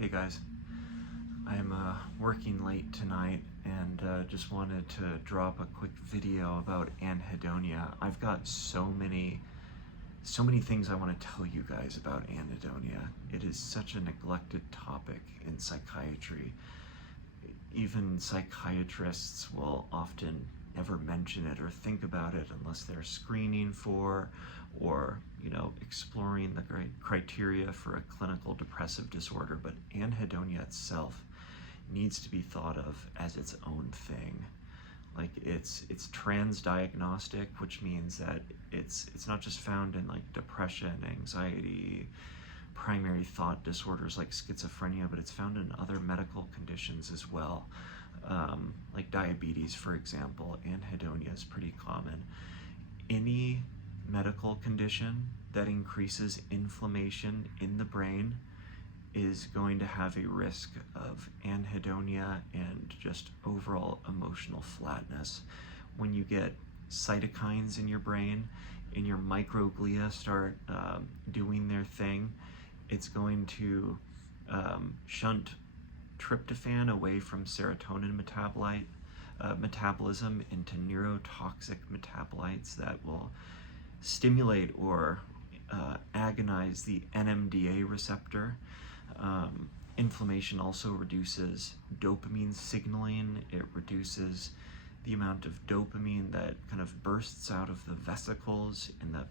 Hey guys, I'm working late tonight and just wanted to drop a quick video about anhedonia. I've got so many things I want to tell you guys about anhedonia. It is such a neglected topic in psychiatry. Even psychiatrists will often never mention it or think about it unless they're screening for or exploring the criteria for a clinical depressive disorder. But anhedonia itself needs to be thought of as its own thing. Like it's transdiagnostic, which means that it's not just found in like depression, anxiety, primary thought disorders like schizophrenia, but it's found in other medical conditions as well. Like diabetes, for example. Anhedonia is pretty common. Any medical condition that increases inflammation in the brain is going to have a risk of anhedonia and just overall emotional flatness. When you get cytokines in your brain and your microglia start doing their thing, it's going to shunt tryptophan away from serotonin metabolism into neurotoxic metabolites that will stimulate or agonize the NMDA receptor. Inflammation also reduces dopamine signaling. It reduces the amount of dopamine that kind of bursts out of the vesicles in the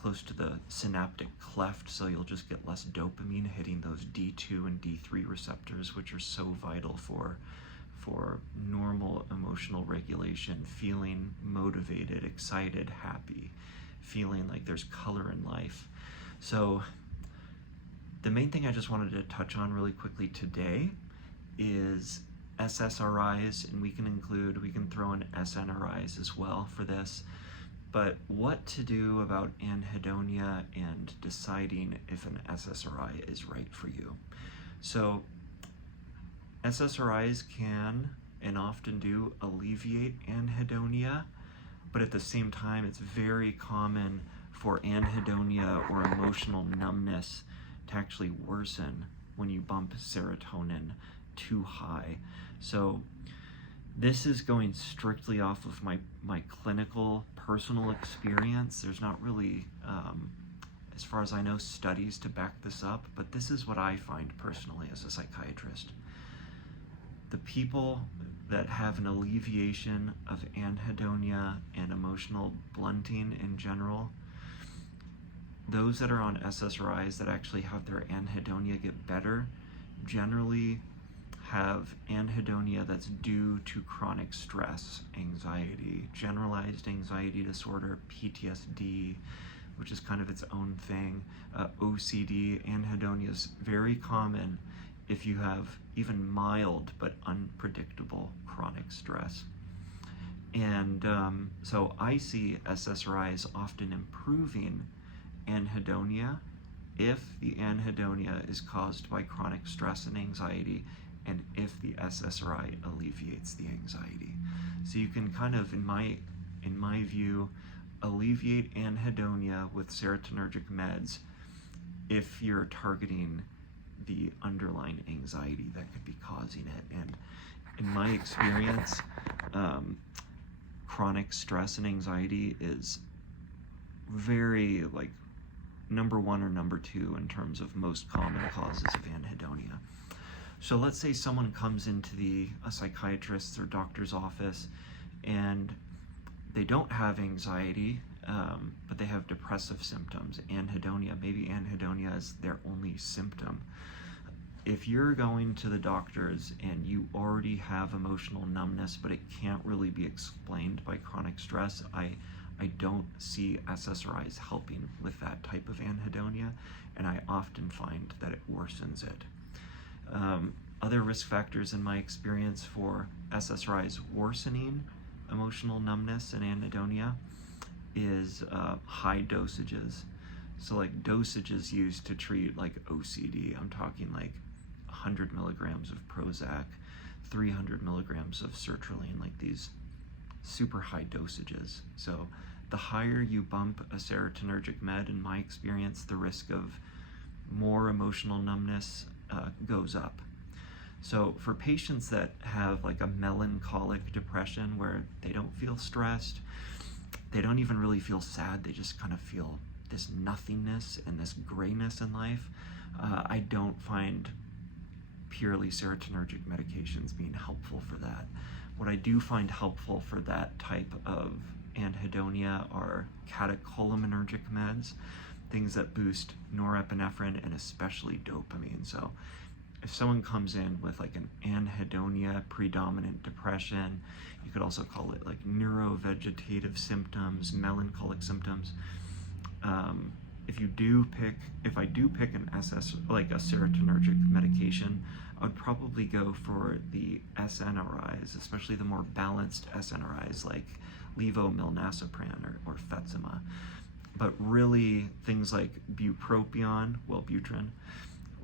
close to the synaptic cleft, so you'll just get less dopamine hitting those D2 and D3 receptors, which are so vital for normal emotional regulation, feeling motivated, excited, happy, feeling like there's color in life. So the main thing I just wanted to touch on really quickly today is SSRIs, and we can throw in SNRIs as well for this. But what to do about anhedonia and deciding if an SSRI is right for you. So SSRIs can and often do alleviate anhedonia, but at the same time it's very common for anhedonia or emotional numbness to actually worsen when you bump serotonin too high. So this is going strictly off of my clinical personal experience. There's not really, as far as I know, studies to back this up, but this is what I find personally as a psychiatrist. The people that have an alleviation of anhedonia and emotional blunting in general, those that are on SSRIs that actually have their anhedonia get better, generally have anhedonia that's due to chronic stress, anxiety, generalized anxiety disorder, PTSD, which is kind of its own thing, OCD. Anhedonia is very common if you have even mild but unpredictable chronic stress. And so I see SSRIs often improving anhedonia if the anhedonia is caused by chronic stress and anxiety, and if the SSRI alleviates the anxiety. So you can kind of, in my view, alleviate anhedonia with serotonergic meds if you're targeting the underlying anxiety that could be causing it. And in my experience, chronic stress and anxiety is very number one or number two in terms of most common causes of anhedonia. So let's say someone comes into a psychiatrist's or doctor's office and they don't have anxiety, but they have depressive symptoms, anhedonia. Maybe anhedonia is their only symptom. If you're going to the doctors and you already have emotional numbness, but it can't really be explained by chronic stress, I don't see SSRIs helping with that type of anhedonia, and I often find that it worsens it. Other risk factors in my experience for SSRIs worsening emotional numbness and anhedonia is high dosages. So like dosages used to treat like OCD, I'm talking like 100 milligrams of Prozac, 300 milligrams of sertraline, like these super high dosages. So the higher you bump a serotonergic med, in my experience, the risk of more emotional numbness goes up. So for patients that have like a melancholic depression where they don't feel stressed, they don't even really feel sad, they just kind of feel this nothingness and this grayness in life, I don't find purely serotonergic medications being helpful for that. What I do find helpful for that type of anhedonia are catecholaminergic meds, things that boost norepinephrine and especially dopamine. So if someone comes in with like an anhedonia predominant depression, you could also call it like neurovegetative symptoms, melancholic symptoms. If I do pick an like a serotonergic medication, I would probably go for the SNRIs, especially the more balanced SNRIs like levomilnacipran or Fetsima. But really things like bupropion, Wellbutrin,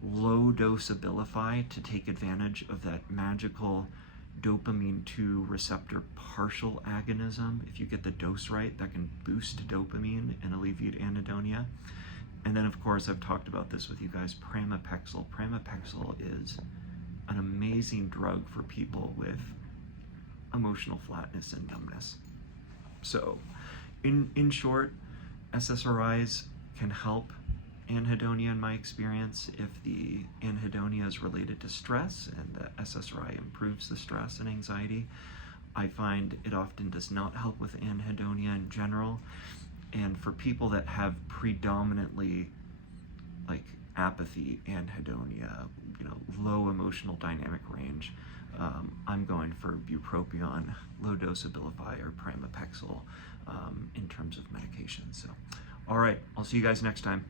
low dose Abilify to take advantage of that magical dopamine 2 receptor partial agonism. If you get the dose right, that can boost dopamine and alleviate anhedonia. And then of course, I've talked about this with you guys, pramipexole. Pramipexole is an amazing drug for people with emotional flatness and numbness. So in short, SSRIs can help anhedonia in my experience if the anhedonia is related to stress and the SSRI improves the stress and anxiety. I find it often does not help with anhedonia in general. And for people that have predominantly like apathy, anhedonia, low emotional dynamic range, I'm going for bupropion, low dose Abilify, or pramipexole in terms of medication. So, all right, I'll see you guys next time.